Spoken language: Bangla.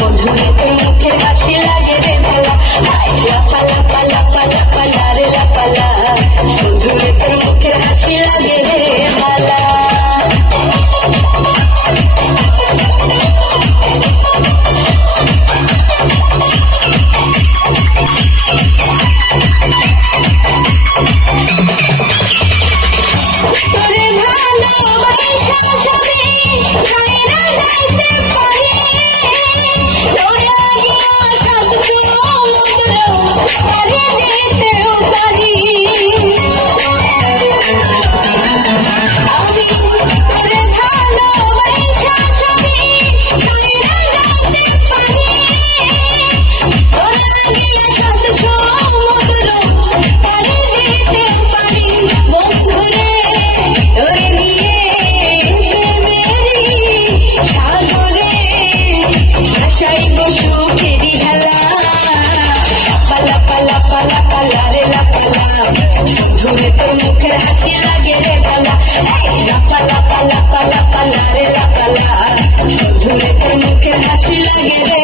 বন্ধুরে তোর মুখের হাসি লাগে রে ভালা, লাপা লাপা লাপা লাপা লারে লাপালা, বন্ধুরে তোর মুখের হাসি লাগে রে ভালা। বন্ধুরে তোর মুখের হাসি লাগে রে ভালা, লাপা লাপা লাপা লাপা লারে লাপালা, বন্ধুরে তোর মুখের হাসি লাগে রে